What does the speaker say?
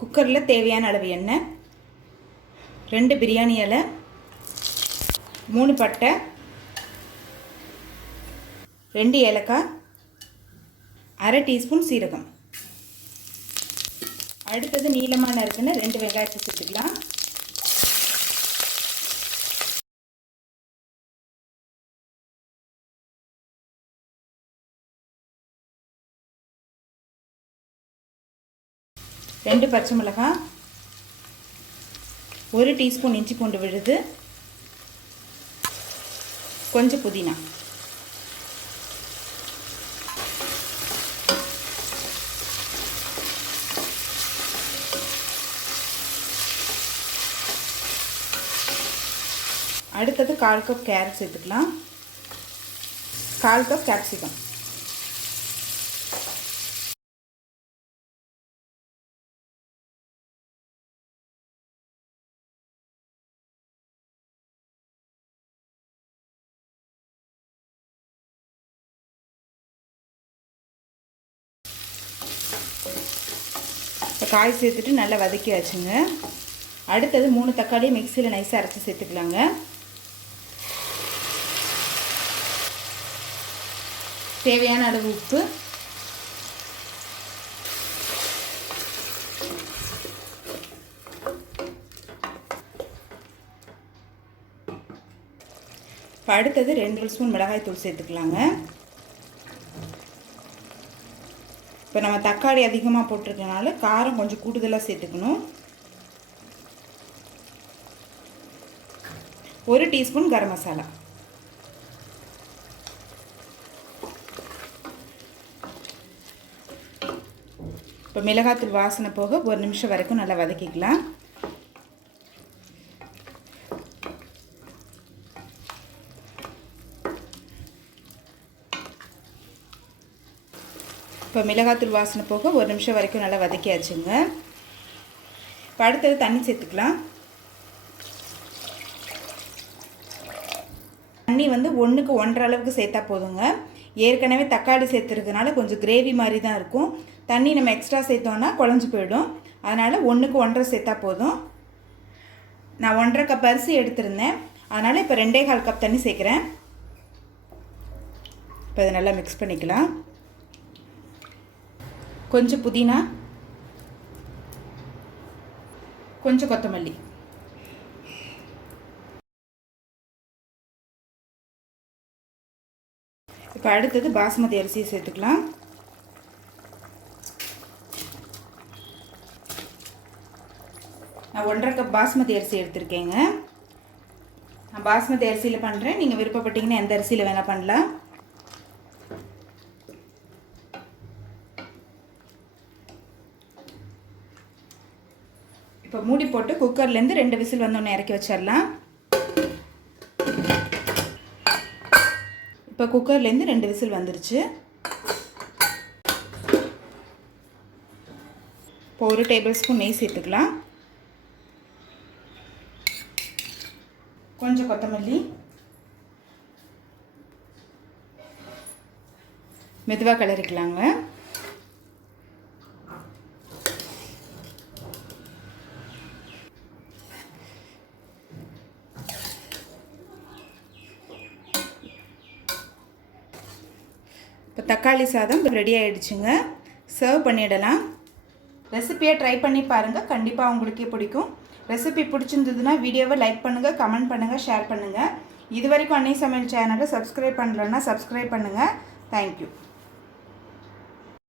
குக்கரில் தேவையான அளவு எண்ணெய், 2 பிரியாணி இலை, 3 பட்டை, 2 ஏலக்காய், 1/2 டீஸ்பூன் சீரகம். அடுத்தது நீளமாக நறுக்குன்னு 2 வெங்காயத்தை சேர்த்துக்கலாம். ரெண்டு பச்சை மிளகாய், 1 டீஸ்பூன் இஞ்சி பூண்டு விழுது, கொஞ்சம் புதினா. அடுத்தது 1/4 கப் கேரட் சேர்த்துக்கலாம். 1/4 கப் கேப்சிகம். இப்போ காய் சேர்த்துட்டு நல்லா வதக்கியாச்சுங்க. அடுத்தது 3 தக்காளி மிக்சியில் நைஸாக அரைச்சி சேர்த்துக்கலாங்க. தேவையான அளவு உப்பு, இப்போ அடுத்தது 2 ஸ்பூன் மிளகாய் தூள் சேர்த்துக்கலாங்க. இப்போ நம்ம தக்காளி அதிகமாக போட்டிருக்கனால காரம் கொஞ்சம் கூடுதலாக சேர்த்துக்கணும். 1 டீஸ்பூன் கரம் மசாலா. இப்போ மிளகாத்தூள் வாசனை போக 1 நிமிஷம் வரைக்கும் நல்லா வதக்கிக்கலாம். இப்போ மிளகாத்தூள் வாசனை போக 1 நிமிஷம் வரைக்கும் நல்லா வதக்கியாச்சுங்க. இப்போ அடுத்தது தண்ணி சேர்த்துக்கலாம். தண்ணி வந்து 1க்கு 1.5 அளவுக்கு சேர்த்தா போதுங்க. ஏற்கனவே தக்காளி சேர்த்துருக்கனால கொஞ்சம் கிரேவி மாதிரி தான் இருக்கும். தண்ணி நம்ம எக்ஸ்ட்ரா சேர்த்தோன்னா குழஞ்சி போயிடும். அதனால் 1க்கு 1.5 சேர்த்தா போதும். நான் 1.5 கப் அரிசி எடுத்திருந்தேன். அதனால் இப்போ 2.25 கப் தண்ணி சேர்க்குறேன். இப்போ இதை நல்லா மிக்ஸ் பண்ணிக்கலாம். கொஞ்சம் புதினா, கொஞ்சம் கொத்தமல்லி. இப்போ அடுத்தது பாஸ்மதி அரிசியை சேர்த்துக்கலாம். நான் 1.5 கப் பாஸ்மதி அரிசி எடுத்திருக்கேங்க. நான் பாஸ்மதி அரிசியில் பண்ணுறேன். நீங்கள் விருப்பப்பட்டீங்கன்னா எந்த அரிசியில் வேணால் பண்ணலாம். இப்போ மூடி போட்டு குக்கர்லேருந்து 2 விசில் வந்தோடனே இறக்கி வச்சிடலாம். இப்போ குக்கர்லேருந்து 2 விசில் வந்துருச்சு. இப்போ 1 டேபிள் ஸ்பூன் நெய் சேர்த்துக்கலாம். கொஞ்சம் கொத்தமல்லி, மெதுவாக கிளறிக்கலாங்க. இப்போ தக்காளி சாதம் ரெடி ஆகிடுச்சுங்க. சர்வ் பண்ணிடலாம். ரெசிபியை ட்ரை பண்ணி பாருங்கள். கண்டிப்பாக உங்களுக்கே பிடிக்கும். ரெசிபி பிடிச்சிருந்ததுன்னா வீடியோவை லைக் பண்ணுங்கள், கமெண்ட் பண்ணுங்கள், ஷேர் பண்ணுங்கள். இது வரைக்கும் அன்னை சமையல் சேனலை சப்ஸ்கிரைப் பண்ணலன்னா சப்ஸ்கிரைப் பண்ணுங்கள். தேங்க்யூ.